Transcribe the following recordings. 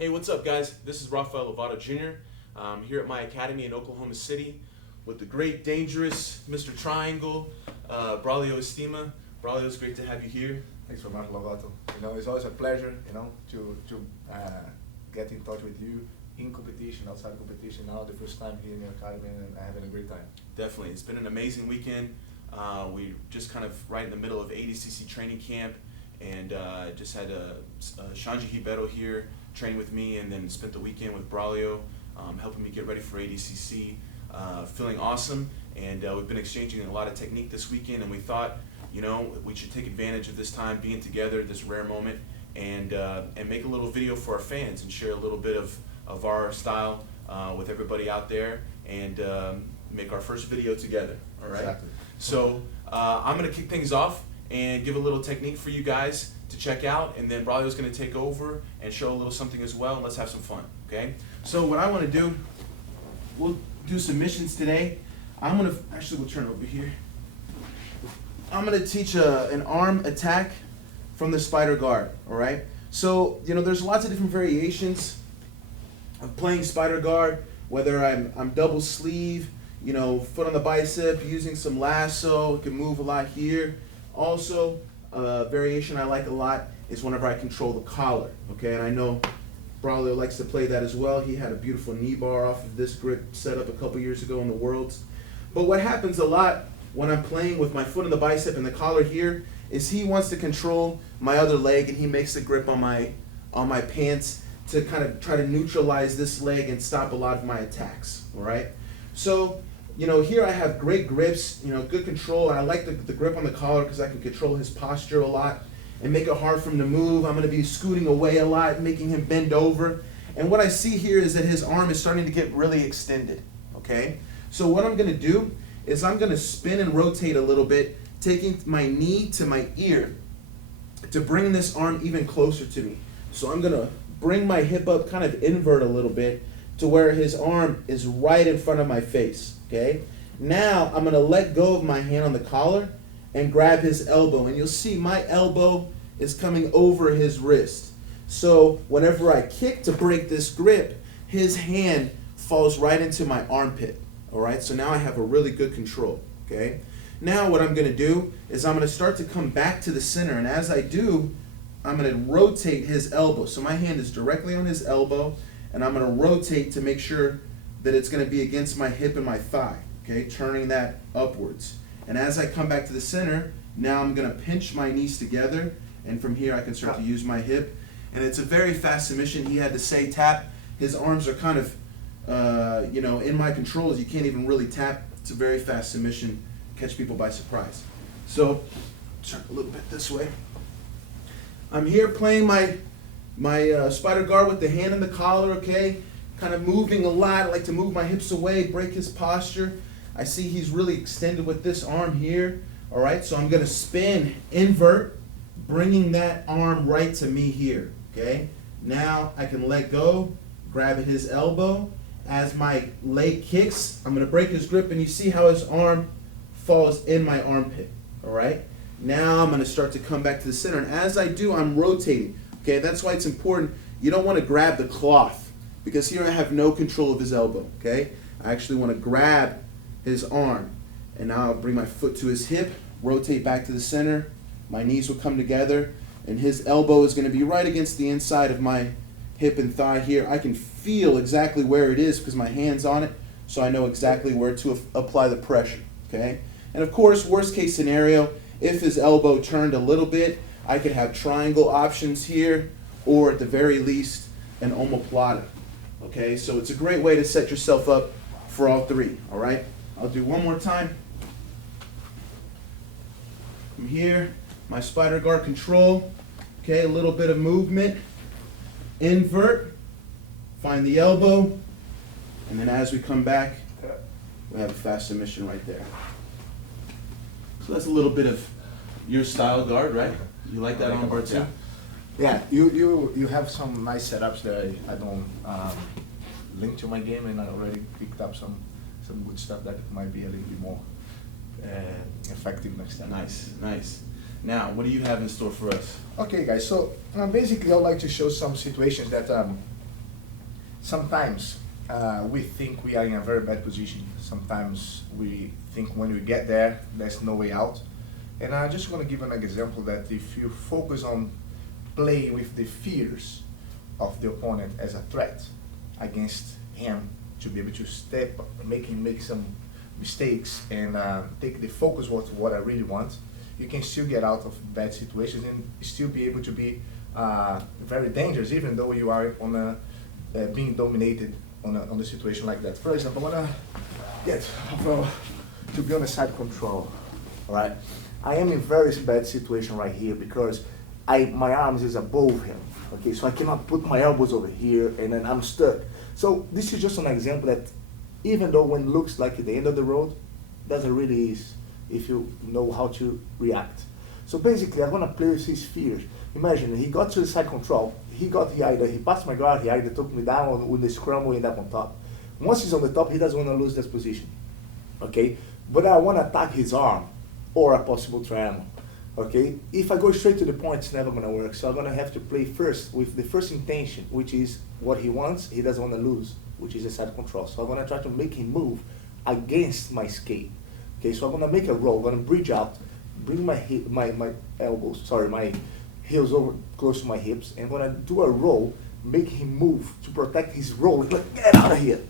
Hey, what's up, guys? This is Rafael Lovato Jr. Here at my academy in Oklahoma City with the great, dangerous Mr. Triangle, Braulio Estima. Braulio, it's great to have you here. Thanks so much, Lovato. It's always a pleasure, to get in touch with you in competition, outside competition. Now the first time here in your academy, and having a great time. Definitely, it's been an amazing weekend. We just kind of right in the middle of ADCC training camp, and just had Shanji Hibero here training with me, and then spent the weekend with Braulio, helping me get ready for ADCC. Feeling awesome, and we've been exchanging a lot of technique this weekend, and we thought, we should take advantage of this time being together, this rare moment, and make a little video for our fans and share a little bit of our style with everybody out there, and make our first video together. All right. Exactly. So I'm gonna kick things off and give a little technique for you guys to check out, and then Braulio's gonna take over and show a little something as well, and let's have some fun. Okay. So what I want to do, we'll do submissions today. We'll turn over here. I'm gonna teach an arm attack from the spider guard. All right. So there's lots of different variations of playing spider guard. Whether I'm double sleeve, foot on the bicep, using some lasso, it can move a lot here. Also, variation I like a lot is whenever I control the collar. Okay, and I know Braulio likes to play that as well. He had a beautiful knee bar off of this grip set up a couple years ago in the Worlds. But what happens a lot when I'm playing with my foot on the bicep and the collar here is he wants to control my other leg, and he makes the grip on my pants to kind of try to neutralize this leg and stop a lot of my attacks. All right. So here I have great grips, good control. I like the grip on the collar because I can control his posture a lot and make it hard for him to move. I'm going to be scooting away a lot, making him bend over. And what I see here is that his arm is starting to get really extended, okay? So what I'm going to do is I'm going to spin and rotate a little bit, taking my knee to my ear to bring this arm even closer to me. So I'm going to bring my hip up, kind of invert a little bit to where his arm is right in front of my face, okay? Now I'm going to let go of my hand on the collar and grab his elbow, and you'll see my elbow is coming over his wrist. So whenever I kick to break this grip, his hand falls right into my armpit. All right, so now I have a really good control. Okay, now what I'm going to do is I'm going to start to come back to the center, and as I do, I'm going to rotate his elbow. So my hand is directly on his elbow, and I'm going to rotate to make sure that it's going to be against my hip and my thigh. Okay, turning that upwards. And as I come back to the center, now I'm going to pinch my knees together, and from here I can start to use my hip. And it's a very fast submission. He had to say tap. His arms are kind of, in my control. You can't even really tap. It's a very fast submission. Catch people by surprise. So, turn a little bit this way. I'm here playing my spider guard with the hand in the collar, okay? Kind of moving a lot. I like to move my hips away, break his posture. I see he's really extended with this arm here. All right, so I'm going to spin, invert, bringing that arm right to me here. Okay, now I can let go, grab at his elbow. As my leg kicks, I'm going to break his grip, and you see how his arm falls in my armpit. All right, now I'm going to start to come back to the center, and as I do, I'm rotating. Okay, that's why it's important. You don't want to grab the cloth, because here I have no control of his elbow. Okay, I actually want to grab his arm, and now I'll bring my foot to his hip, rotate back to the center, my knees will come together, and his elbow is going to be right against the inside of my hip and thigh here. I can feel exactly where it is because my hand's on it, so I know exactly where to apply the pressure, okay? And of course, worst case scenario, if his elbow turned a little bit, I could have triangle options here, or at the very least, an omoplata, okay? So it's a great way to set yourself up for all three, all right? I'll do one more time. From here, my spider guard control, okay, a little bit of movement, invert, find the elbow, and then as we come back, we have a fast submission right there. So that's a little bit of your style guard, right? You like that on bar too? Yeah, you have some nice setups that I don't link to my game, and I already picked up some good stuff that might be a little bit more effective next time. Nice, nice. Now, what do you have in store for us? Okay, guys. So basically, I'd like to show some situations that sometimes we think we are in a very bad position. Sometimes we think when we get there, there's no way out. And I just want to give an example that if you focus on playing with the fears of the opponent as a threat against him, to be able to make him make some mistakes and take the focus with what I really want, you can still get out of bad situations and still be able to be very dangerous, even though you are on being dominated on a situation like that. For example, I want to get to be on a side control, all right? I am in a very bad situation right here because my arms is above him, okay? So I cannot put my elbows over here and then I'm stuck. So this is just an example that even though when it looks like the end of the road, doesn't really is if you know how to react. So basically I'm gonna play with his fears. Imagine he got to the side control, he passed my guard, he either took me down with the scrum or end up on top. Once he's on the top, he doesn't want to lose this position, okay? But I want to attack his arm or a possible triangle, okay? If I go straight to the point, it's never going to work. So I'm going to have to play first with the first intention, which is what he wants, he doesn't want to lose, which is a side control. So I'm going to try to make him move against my escape, okay? So I'm going to make a roll, I'm going to bridge out, bring my heels over close to my hips, and I'm going to do a roll, make him move to protect his roll, like, get out of here.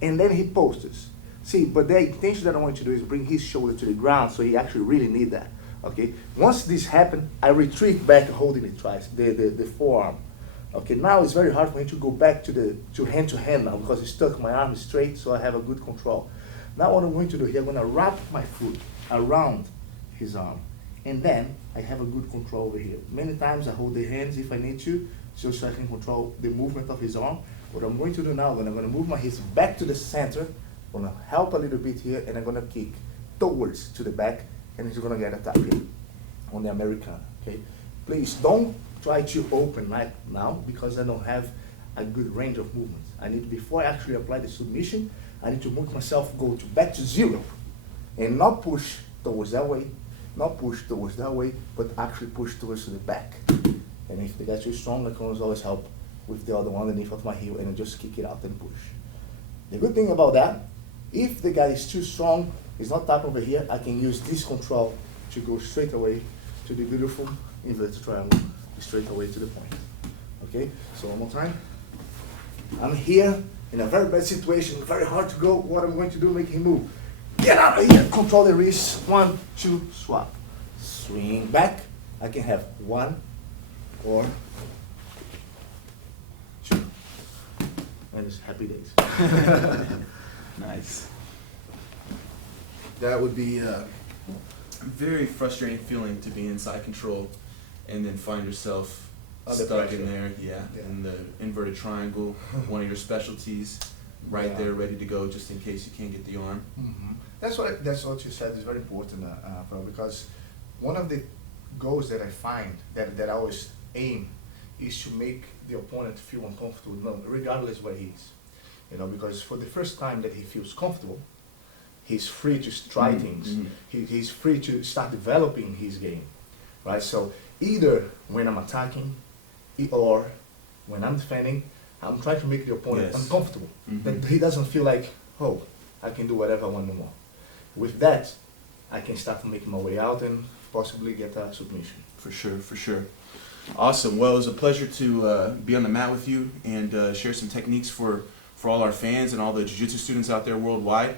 And then he posts. See, but the intention that I want you to do is bring his shoulder to the ground, so he actually really need that, okay? Once this happens, I retreat back holding the forearm. Okay, now it's very hard for him to go back to hand now because he's stuck, my arm is straight, so I have a good control. Now what I'm going to do here, I'm gonna wrap my foot around his arm, and then I have a good control over here. Many times I hold the hands if I need to, so I can control the movement of his arm. What I'm going to do now, I'm gonna move my hips back to the center, I'm gonna help a little bit here, and I'm gonna kick towards to the back, and he's gonna get attacked here on the Americana, okay? Please don't try to open right now because I don't have a good range of movements. I need, before I actually apply the submission, I need to move myself, back to zero, and not push towards that way, not push towards that way, but actually push towards the back. And if the guy's too strong, I can always help with the other one underneath of my heel and then just kick it out and push. The good thing about that, if the guy is too strong, he's not tapped over here, I can use this control to go straight away to the beautiful inverted triangle, straight away to the point. Okay, so one more time. I'm here in a very bad situation, very hard to go. What I'm going to do, make him move. Get out of here, control the wrist, 1, 2, swap. Swing back, I can have 1 or 2. And it's happy days. Nice. That would be a very frustrating feeling to be inside control and then find yourself stuck in there, in the inverted triangle, one of your specialties, right there ready to go just in case you can't get the arm. Mm-hmm. That's what you said is very important, because one of the goals that I find, that I always aim, is to make the opponent feel uncomfortable, regardless where he is. You know, because for the first time that he feels comfortable, he's free to try things. He's free to start developing his game, right? So either when I'm attacking or when I'm defending, I'm trying to make the opponent uncomfortable. That he doesn't feel like, oh, I can do whatever I want no more. With that, I can start making my way out and possibly get a submission. For sure, for sure. Awesome. Well, it was a pleasure to be on the mat with you and share some techniques for all our fans and all the Jiu-Jitsu students out there worldwide.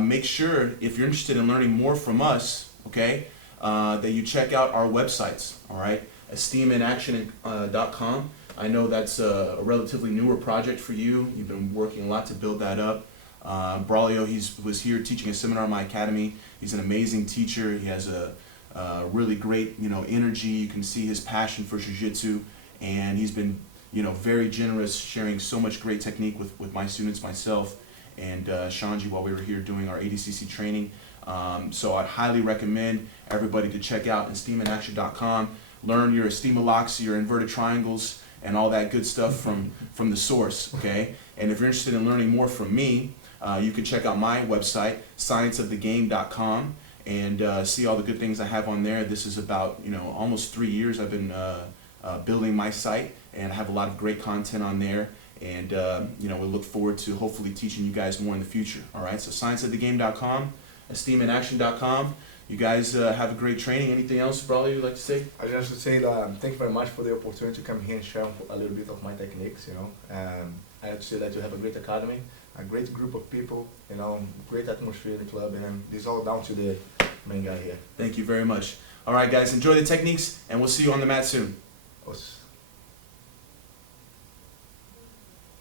Make sure, if you're interested in learning more from us, okay, that you check out our websites, all right? AstimaInAction.com. I know that's a relatively newer project for you. You've been working a lot to build that up. Braulio, was here teaching a seminar in my academy. He's an amazing teacher. He has a really great, energy. You can see his passion for Jiu-Jitsu, and he's been, very generous, sharing so much great technique with my students, myself, and Shanji while we were here doing our ADCC training. So I'd highly recommend everybody to check out AstimaInAction.com. Learn your Estima locks, your inverted triangles, and all that good stuff from the source, okay? And if you're interested in learning more from me, you can check out my website, scienceofthegame.com, and see all the good things I have on there. This is about, almost 3 years I've been building my site, and I have a lot of great content on there. And you know, we look forward to hopefully teaching you guys more in the future. All right, so scienceofthegame.com, esteeminaction.com. You guys have a great training. Anything else, Braulio, you'd like to say? I just to say thank you very much for the opportunity to come here and share a little bit of my techniques. You know, I have to say that you have a great academy, a great group of people. You know, great atmosphere in the club, and this is all down to the main guy here. Thank you very much. All right, guys, enjoy the techniques, and we'll see you on the mat soon. Os.